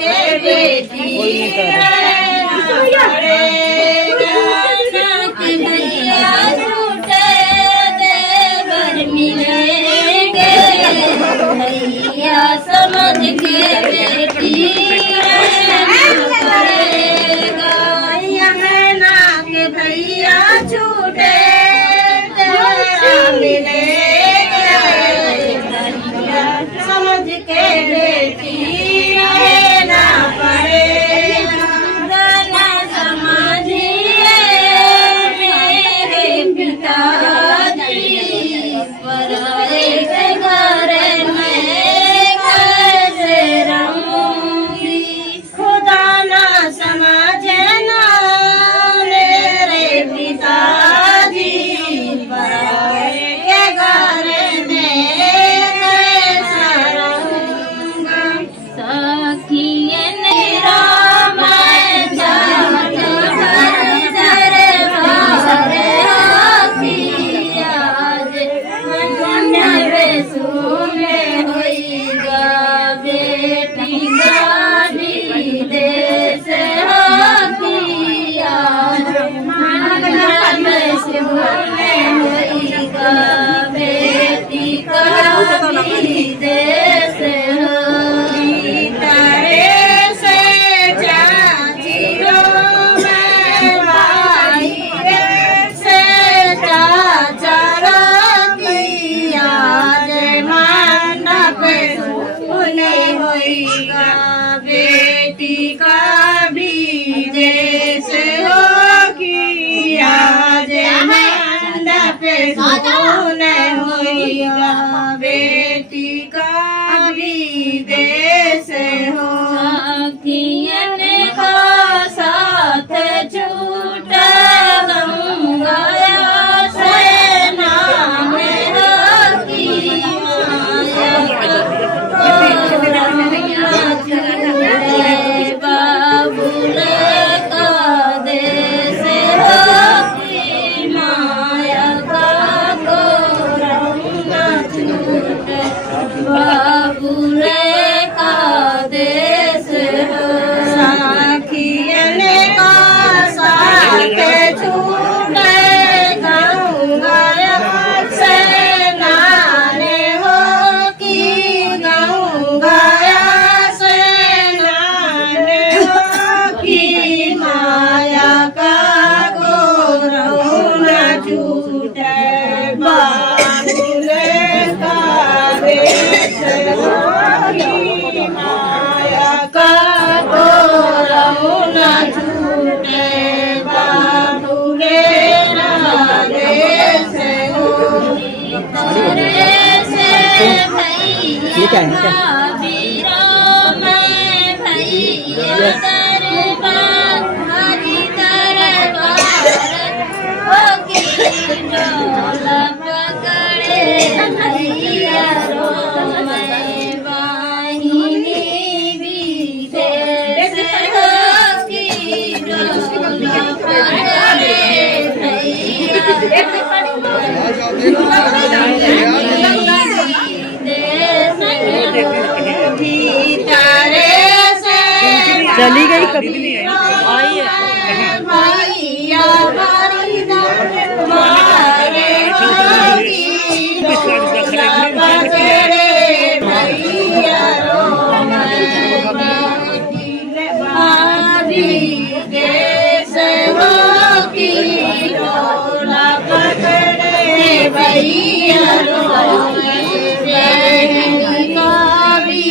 के बेटी भैया झूठे देवर मिलेंगे भैया समझ के बेटी पड़ेगा ना के भैया झूठे देवर मिलेंगे समझ के बेटी ना पड़ेगा ना समझिए मेरे पिताजी पराए के घर में कैसे रहूंगी खुदा ना समझे ना मेरे पिताजी पराए के घर में कैसा रहूंगा सखिए मेरा मैं जाट घर दरबार आज मन बेसुने होइगा बेटी गाड़ी देश होगी आज मन बेसुने होइगा बेटी गाड़ी देश होगी तारे से चाची रो मैं भाई से चाचा रोगी आज मंडप सुने होइगा बेटी का भी देश होगी आज मंडप सुने होइगा बेटी का भी देश हो सखियन का साथ छूटा गंगा से नाम होगी बाबुल का देश होगी माया का गोरंगा छूटे बाबुल का देश हो साखियन का साथ छूटे गंगा से नाने हो कि गंगा से नाने हो कि माया का गोरौना छूटे बाबुल का देश होगी माया का गोरौना छूटे बाबुल का देश होगी ठीक है वीरों में भैया दरबार हरि दरबार होगी डोला पकड़े भैया रो मैं वाहिनी भी देश होगी डोला पकड़े चली गई कभी आई है भैया मारे भैया देश होगी डोला पकड़े भैया का भी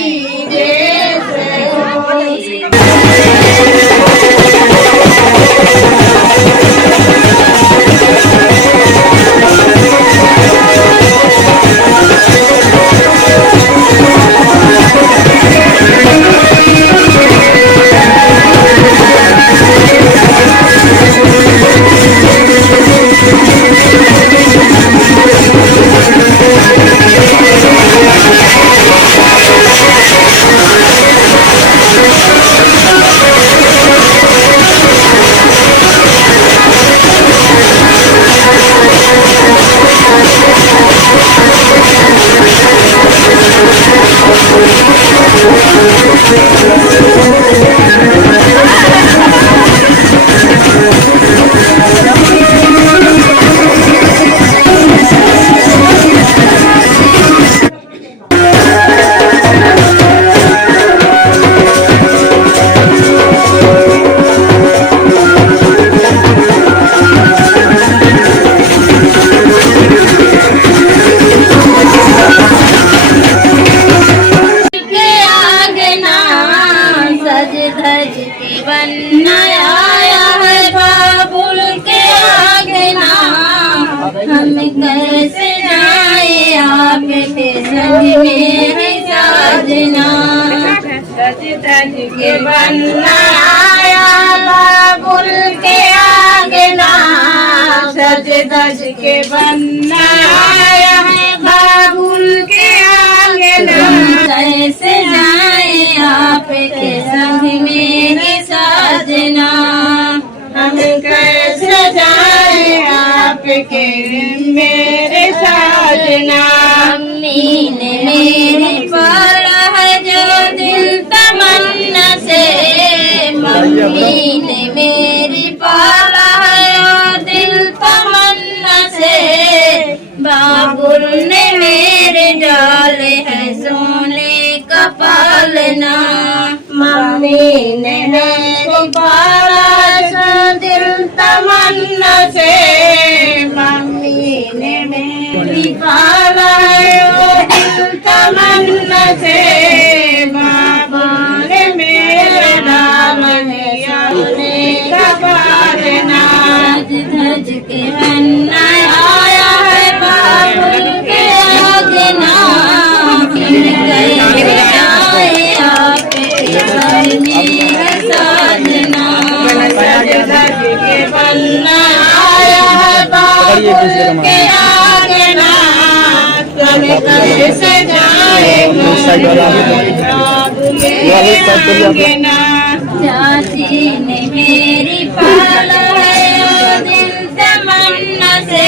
देश होगी धज के बनना आया है बाबुल के आंगना, हम कैसे जाए आपके संग मेरे साजना। धज धज के बनना आया बाबुल के आंगना, धज धज के बनना आया है बाबुल के आंगना, कैसे जाए आपके संग मेरे साजना। हम कैसे जाए आपके मेरे साजना। मम्मी ने मेरी पाला है जो दिल तमन्ना से, मम्मी ने मेरी पाला है जो दिल तमन्ना से, बाबुल ने मेरे डाले हैं सोने का पालना। मम्मी ने मेरी पाला जो दिल तमन्ना से, मम्मी ने मेरी पाला जो दिल तमन्ना से, बाबा ने मेरे डाले हैं सोने का पालना। धज धज के बनना आया है बाबुल के आंगना, फिर कैसे जाए आपके संग मेरे साजना। धज धज के बनना आया है बाबुल के आंगना, फिर कैसे जाए बाबुल के आंगना। चाची ने मेरी पाला है दिल तमन्ना से,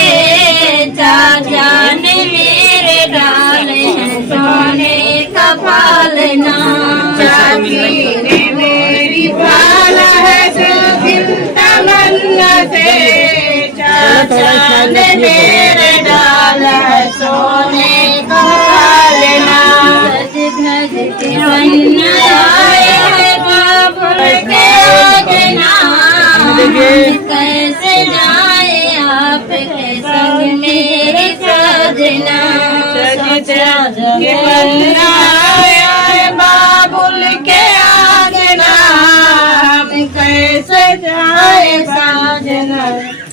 चाचा ने मेरे डाले हैं सोने का पालना। चाची ने मेरी पाला है जो दिल तमन्ना से, चाचा ने मेरे डाला है सोने का पालना। धज धज के बनना आया है बाबुल के आंगना, कैसे जाए आपके संग मेरे साजना। धज धज के बनना आया है बाबुल के आंगना, कैसे जाए साजना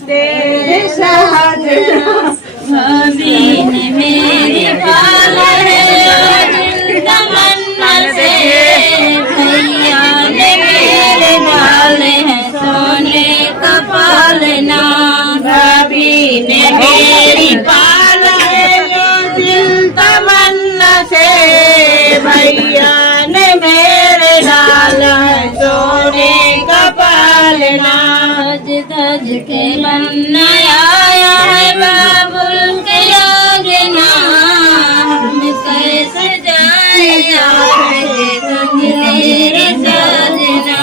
तेरे साजना। भाभी ने मेरी पाला है दिल तमन्ना से, भैया ने मेरे डाले हैं सोने का पालना। भाभी ने मेरी पाला है जो दिल तमन्ना से, भैया ने मेरे डाला है सोने का पालना। धज धज के बनना आया है बाबुल के आंगना, हम कैसे जाए आपके संग मेरे साजना।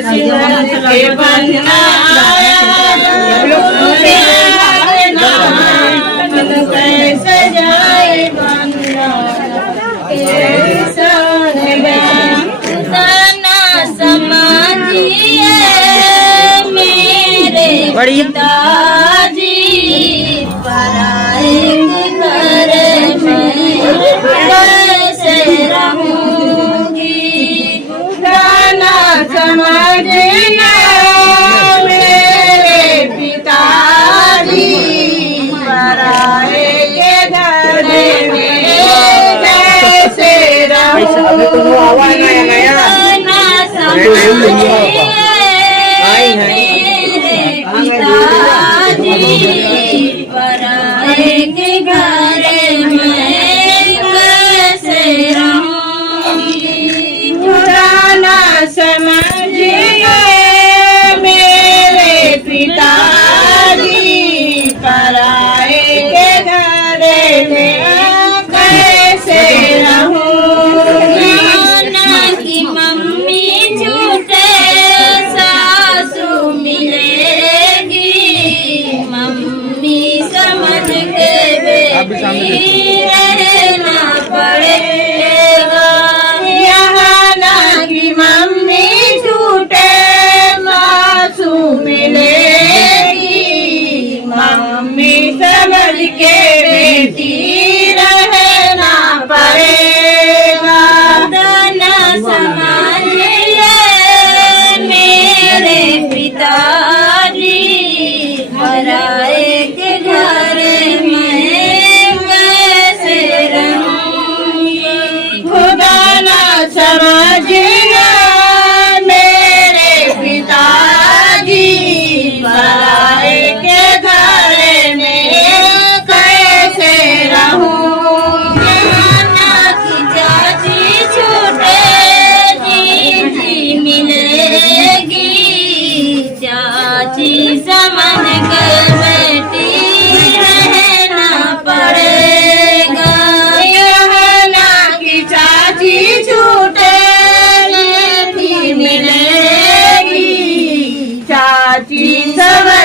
धज के बनना आया है बाबुल के आंगना, हम कैसे जाए बनना तेरे साजना। ताना समाजिए मेरे पिताजी, पराए घर में कैसे रहूंगी। ताना समझना मेरे पिताजी, पराए घर में कैसे रहूंगी। ताना समझिए पिताजी, पराए के घर में कैसे रहूंगी। पुराना समझिए मेरे पिताजी, पराए के घर में कैसे रहूंगी। ना कि मम्मी झूठे सासू मिलेगी, मम्मी समझ के बेटी रहना पड़ेगा। यहाँ ना कि मम्मी झूठे सासू मिलेगी, मम्मी समझ के बेटी रहना पड़ेगा। दाना समाजिए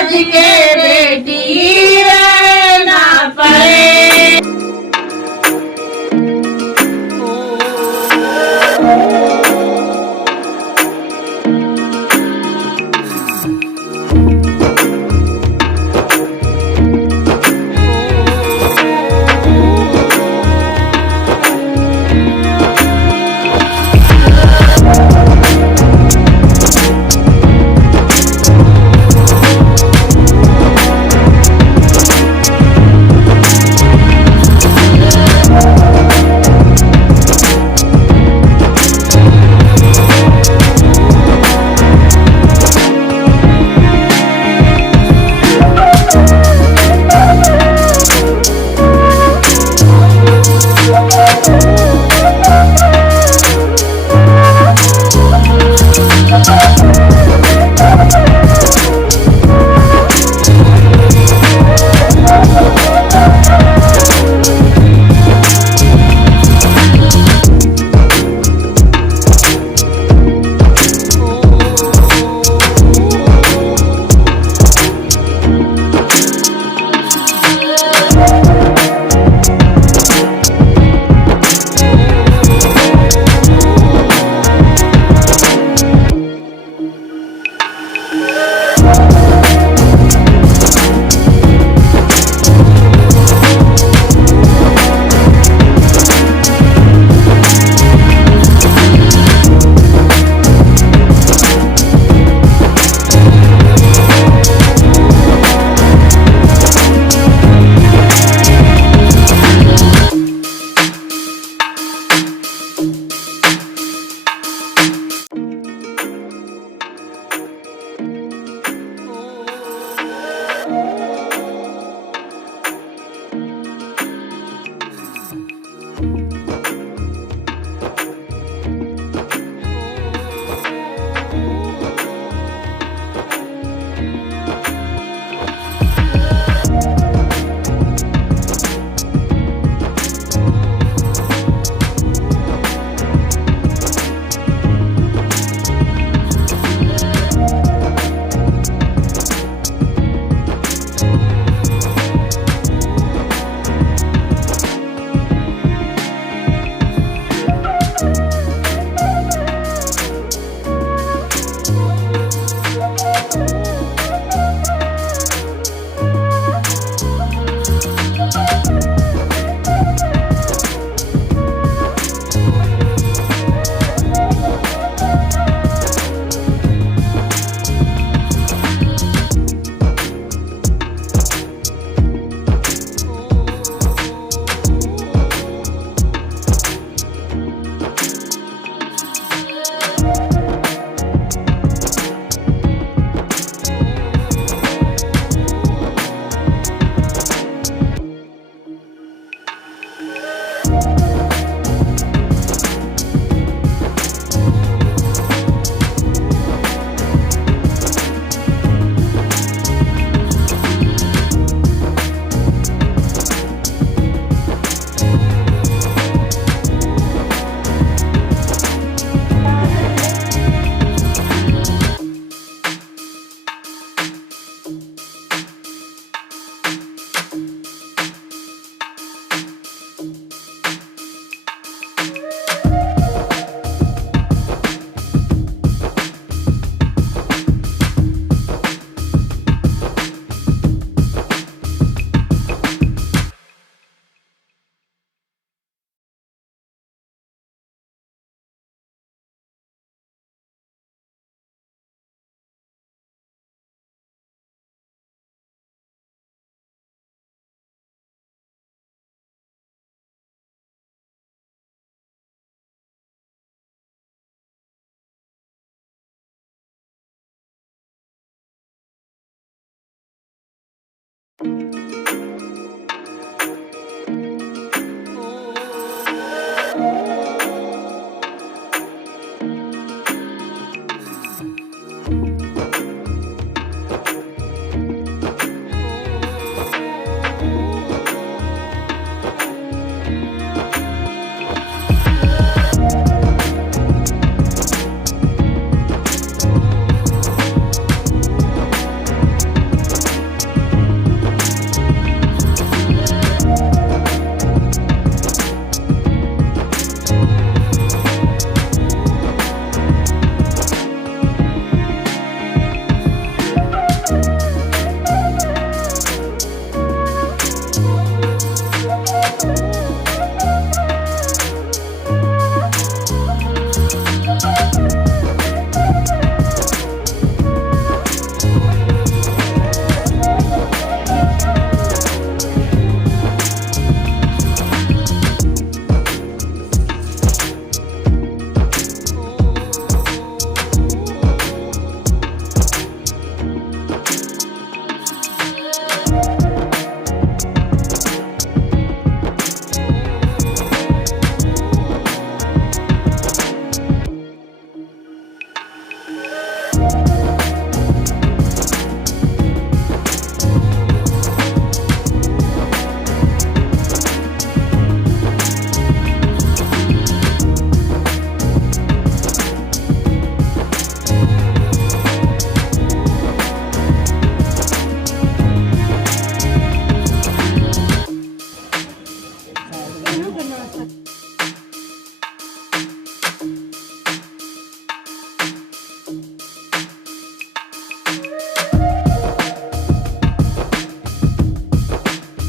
समझ के बेटी रहना पड़े।